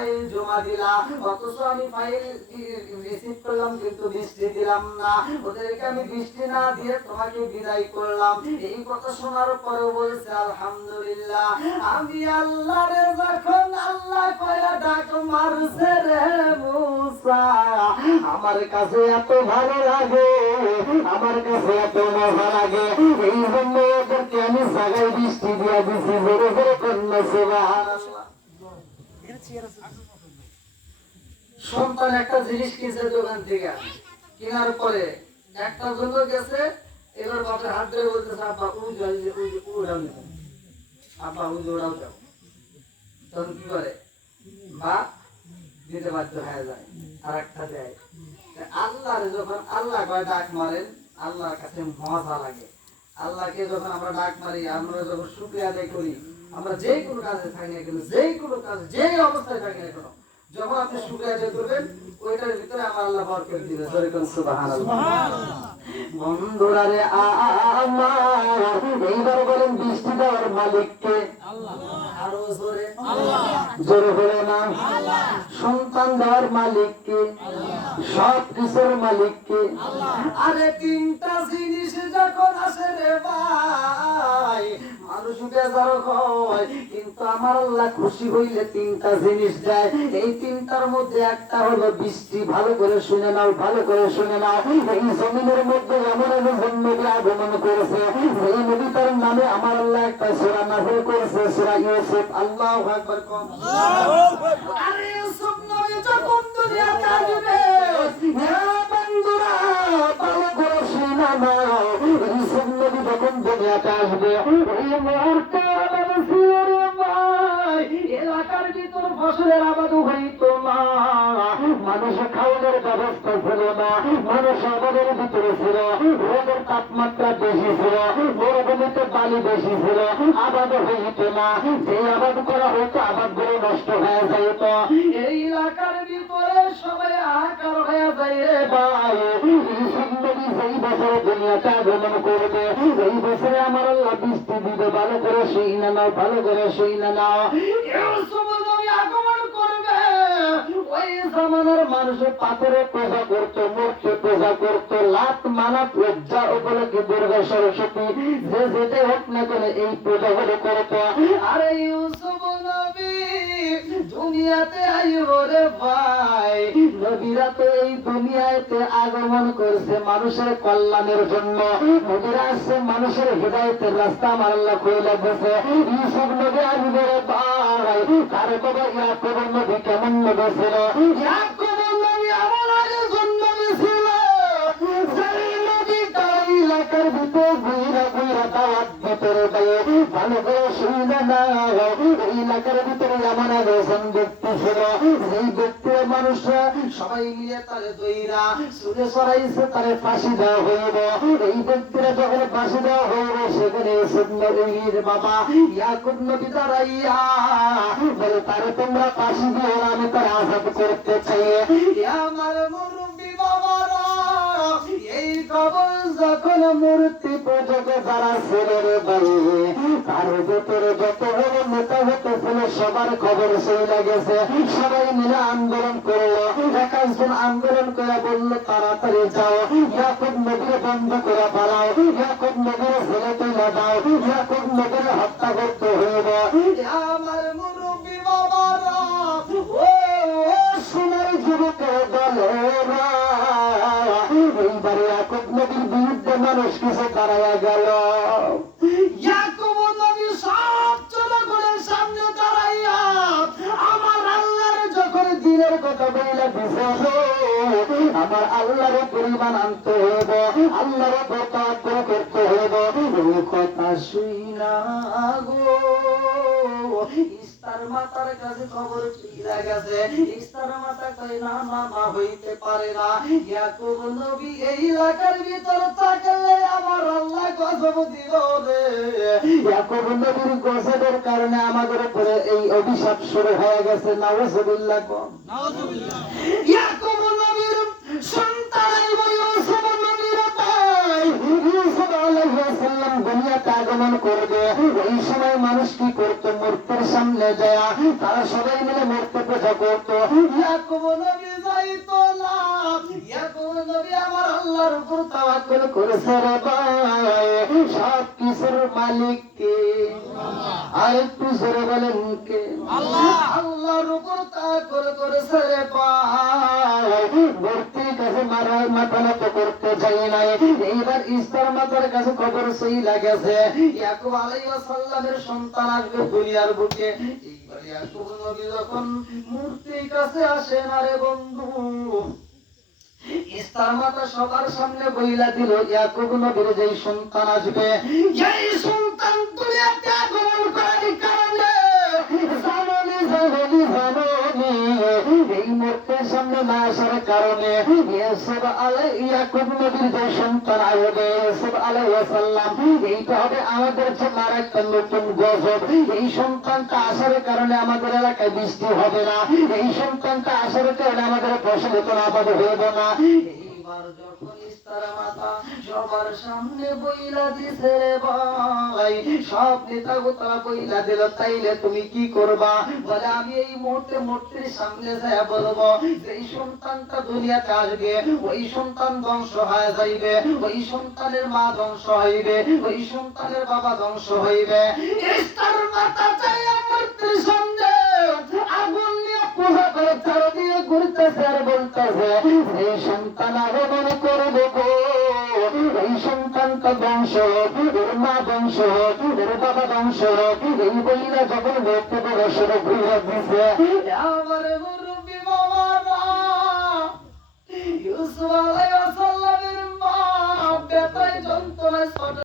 File জমা দিলা, অথচ আমি ফাইল রিসিভ করলাম কিন্তু বৃষ্টি দিলাম না, ওদেরকে আমি বৃষ্টি না দিয়ে তোমাকে বিদায় করলাম। এই কথা শোনার পরে বলছে আলহামদুলিল্লাহ, আমি আল্লাহরে যখন আল্লাহ কয়া ডাক মারছে রে মুসা, আমার কাছে এত ভালো লাগে, আমার কাছে এত মজা লাগে, এই জন্য ওদেরকে আমি জায়গায় বৃষ্টি দিয়া দিছি। জোরে জোরে কন্যা সুবহানাল্লাহ। সন্তান একটা জিনিস কিনছে দোকান থেকে, কেনার পরে একটা জন্য গেছে, এবার বাপের হাত ধরে বলতেছে আব্বা উড়াও যাও, আব্বা উড়াও যাও। তখন কি করে বাপ দিতে বাধ্য হয়ে যায়, আর একটা দেয়। আল্লাহরে যখন আল্লাহ কয় ডাক মারেন, আল্লাহর কাছে মজা লাগে। আল্লাহকে যখন আমরা ডাক মারি, আমরা যখন শুকরিয়া আদায় করি, আমরা যে কোনো কাজে থাকি না কেন, যে কোনো কাজে যে অবস্থায় থাকি না কেন, যখন আপনি শুকরিয়া আদায় করবেন, ওইটার ভিতরে আমার আল্লাহ বরকত দিবে। জোরে কোন সুবহানাল্লাহ। বন্ধুরা রে আমার, এইবার বলেন বৃষ্টি দেওয়ার মালিক কে? আল্লাহ। আরো জোরে আল্লাহ। জোরে বলে না আল্লাহ। সন্তান দেওয়ার মালিক কে? আল্লাহ। সব কিছুর মালিক কে? আল্লাহ। আরে তিনটা জিনিস যখন আসে রে ভাই, মানুষ বেজার হয়, কিন্তু আমার আল্লাহ খুশি হইলে তিনটা জিনিস দেয়। এই তিনটার মধ্যে একটা হলো বৃষ্টি। ভালো করে শুনে নাও, ভালো করে শুনে নাও। এই জমিনের মধ্যে এমন একজন নবী আগমন করেছে, এই নবী তার নামে আমার আল্লাহ একটা সূরা নাযিল করেছে, সূরা ইউসুফ। আল্লাহু আকবার। কম আরে ইউসুফ নবী যখন দুনিয়াতে আসবে, হ্যাঁ বন্ধুরা ভালো করে শুনে নাও, ইউসুফ নবী যখন দুনিয়াতে আসবে, এই মুহূর্তে এলাকার ভিতর ফসলের আবাদ হইত না, মানুষ খাওয়ানোর ব্যবস্থা ছিল না, মানুষ আবাদের ভিতরে ছিল, রোদের তাপমাত্রা বেশি ছিল, মরুভূমিতে বালি বেশি ছিল, আবাদ হইত না। যে আবাদ করা হইতো আবাদ গুলো নষ্ট হয়ে যাইত। এই এলাকার ভিতরে সবাই আকার হয়ে যায় রে ভাই। যেই বছরে দুনিয়াতে আগমন করবে, এই বছরে আমার আল্লাহ বৃষ্টি দিবে। ভালো করে শুই না নাও, ভালো করে শুই না নাও। আগমন করবে, ওই জামানার মানুষ পাথরে পূজা করতো, মূর্তি পূজা করতো, লাত মানাত লজ্জা উপলক্ষে দুর্গা সরস্বতী যে যেতে হোক না করে এই পূজা গুলো করতো। আরে ইউসুফ নবী দুনিয়াতে আইব রে ভাই, নবীরা তো এই দুনিয়াতে আগমন করছে মানুষের কল্যাণের জন্য, নবীরা আসছে মানুষের হিদায়াতের রাস্তা আমার আল্লাহ খুলে দিয়েছে। ইউসুফ নবী আসবে রে ভাই, তার বাবা ইয়াকুব নবী কেমন নবী ছিল? ইয়াকুব নবী এমন একজন নবী ছিল, সেই নবী তার এলাকার ভিতরে ঘুরা ঘুরা দাওয়াত ভিতরে দেয়। ভালো করে শুনে না, এই এলাকার ভিতরে এমন একজন ব্যক্তি ছিল, সেই ব্যক্তির মানুষরা সবাই মিলে তারে দইরা সুরে সরাইছে, তারে ফাঁসি দেওয়া হইব। এই ব্যক্তিরা যখন ফাঁসি দেওয়া হইব, সেখানে নবীর বাবা ইয়াকুব নবী দাঁড়াইয়া বলে তারে তোমরা ফাঁসি দিও না, আমি তার আজাদ করতে চাই। আমার মুরব্বী বাবারা, এই কবর যখন মূর্তি পূজক যারা ছিল রে ভাই, তার ভেতরে যত বড় নেতা হতেছিল সবার খবর চলে গেছে। সবাই মিলে আন্দোলন করলো, এক একজন আন্দোলন করে বললো তাড়াতাড়ি যাও, ইয়াকুব নবীর বন্ধ করে পালাও, ইয়াকুব নবীর ছেলে তুলে দাও, ইয়াকুব নবীর হত্যা করতে হইব। আমার মুরব্বী বাবারা, ও সোনার যুবকের দলেরা, এইবারে ইয়াকুব নবীর বিরুদ্ধে মানুষ কিছু দাঁড়াইয়া গেল। ইয়াকুব নবী সব জনগণের সামনে দাঁড়াইয়া আমার আল্লাহর যখন দিনের কথা বইলা দিছে, আমার আল্লাহর পরিমাণ আনতে হইব, আল্লাহর বরকত করতে হইব। এই কথা শুই না গো, ইস্তার মাতার কাছে খবর চলে গেছে। ইস্তার মাতা কই না না না হইতে পারে না, ইয়াকুব নবী এই এলাকার ভিতর থাকলে আমার আল্লাহ গজব দিব রে। ইয়াকুব নবীর গজবের কারণে আমাদের উপরে এই অভিশাপ শুরু হয়ে গেছে। নাউজুবিল্লাহ। নাউজুবিল্লাহ। ইয়াকুব নবীর সন্তান ইউসুফ নবীর ভাই ইউসুফ আলাইহিস সালাম দুনিয়াতে আগমন করবে। এই সময় মানুষ কি করত? মূর্তির সামনে যায় তারা সবাই মিলে মূর্তি পূজা চিন্তা করতো ইয়াকুব নবী যাইতো না, ইয়াকুব নবী আমার আল্লাহর উপর তাওয়াক্কুল করেছে রে ভাই। সব কিছুর মালিক কে? আর একটু জোরে বলেন কে? আল্লাহ। আল্লাহর উপর তাওয়াক্কুল করেছে রে ভাই। মূর্তির কাছে মাথা নত করতে চাই নাই। এইবার ইস্তার মাতার কাছে খবর সই লাগেছে ইয়াকুব আলাইহিস সালামের সন্তান আসবে দুনিয়ার বুকে। এইবার ইয়াকুব নবী যখন মূর্তির কাছে আসে না রে বন্ধু, ইস্তার মাতা সবার সামনে বইলা দিল ইয়াকুব নবীর যেই সন্তান আসবে, এই সন্তান দুনিয়াতে আগমন করার কারণে এই মূর্তির সামনে না আসার কারণে ইউসুফ ইয়াকুব নবীর যে সন্তান আসবে ইউসুফ আলাইহিস সালাম, এইটা হবে আমাদের জন্য আরেকটা নতুন গজব। এই সন্তানটা আসার কারণে আমাদের এলাকায় বৃষ্টি হবে না, এই সন্তানটা আসার কারণে আমাদের ফসল কোনো আবাদ হইব না। এইবার যখন ইস্তার মাতা সবার সামনে বইলা দিছে রে ভাই, সব নেতা গোতা বইলা দিল, তাইলে তুমি কি করবা? বলে আমি এই মুহূর্তে মূর্তির সামনে যায় বলবো এই সন্তানটা দুনিয়াতে আসবে, ওই সন্তান ধ্বংস হয়ে যাইবে, ওই সন্তানের মা ধ্বংস হইবে, ওই সন্তানের বাবা ধ্বংস হইবে। ইস্তার মাতা চাই মূর্তির সামনে আগুন নিয়ে পূজা করে চারদিকে ঘুরতেছে আর বলতেছে এই সন্তান আগমন করবো গো, এই সন্তানটা বংশ হোক, এর মা বংশ হোক, এর বাবা বংশ হোক। এই বইরা যখন মূর্তি বড় ঘুরে দিছে আমার মুরব্বি বাবারা ইউসুফ আলাইহিস সালামের মা বেতায় যন্ত্রণায়